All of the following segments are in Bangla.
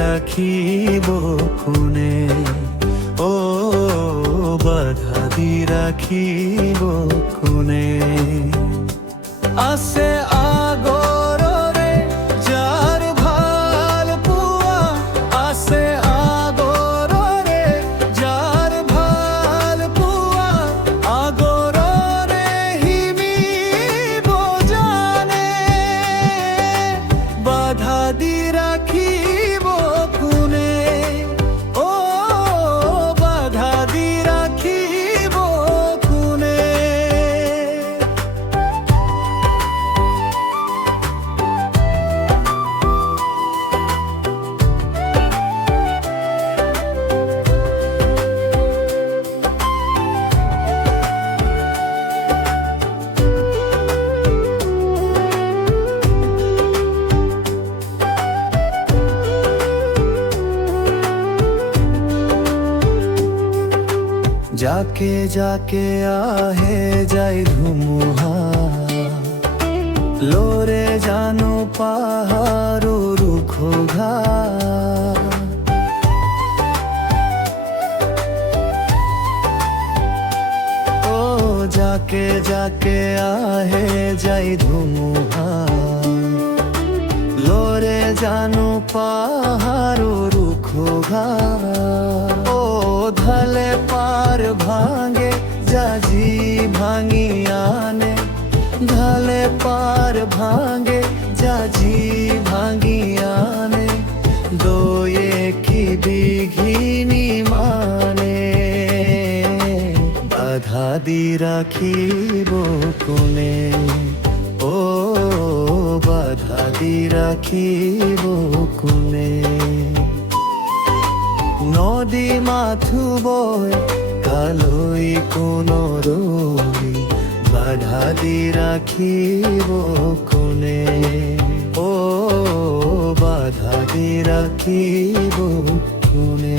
রাখিব কোণে, ও বাধা দি রাখিব কোণে। আছে আগররে যার ভাল পুয়া, আছে আগররে যার ভাল পুয়া, আগররে হিমিব জানে, বাধা দি রাখিব কোণে, ও বাধা দি রাখিব কোণে। যাকে যাকে আহে যাই ধুমুহা, লোরে জানো পাহাড় রুখ ঘা, ও যাকে যাকে আহে যাই ধুমুহা, লোরে জানো পাহাড় রুখ ঘা, ও ঢালে পার ভাঙে জাজি ভাঙি আনে, ঢালে পার ভাঙে জাজি ভাঙি আনে, দোয়ে কি বিঘিনি মানে, বাধা দি রাখিব কোণে, ও বাধা দি রাখিব কোণে। নদী মাথু বয় কালই কোন রই, বাধা দি রাখিব কোণে, ও বাধা দি রাখিব কোণে।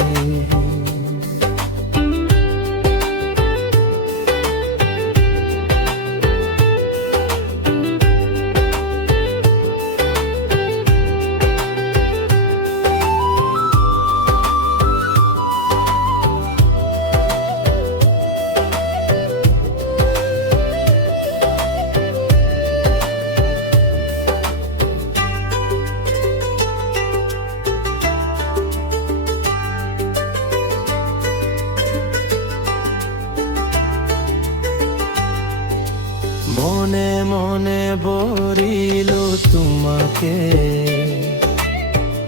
মনে মনে বরিল তোমাকে,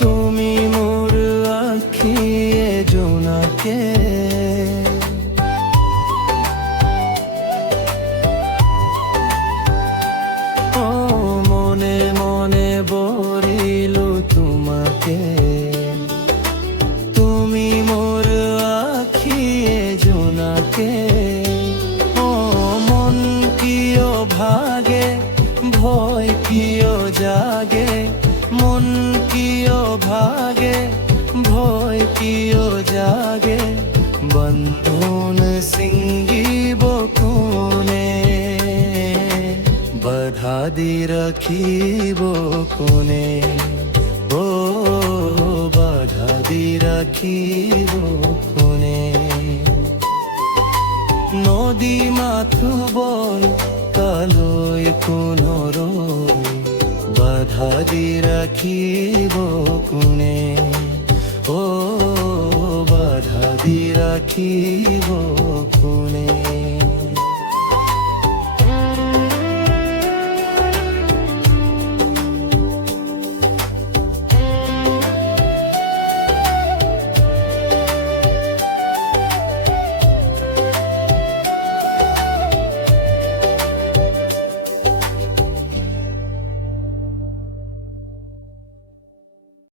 তুমি মোর আখি জোনাকে, ও মনে মনে বরিল তোমাকে, তুমি মোর আখি জোনাকে, ভাগে ভয় কিয় জাগে, মন কিয় ভাগে ভয় কিয় জাগে, বন্ধন সিঙ্গিব কোণে, বাধা দি রাখিব কোণে, ও বাধা দি রাখিব কোণে। নদী মাথু বয় কালই কোন রই, বাধা দি রাখিব কোণে, ও বাধা দি রাখিব কোণে।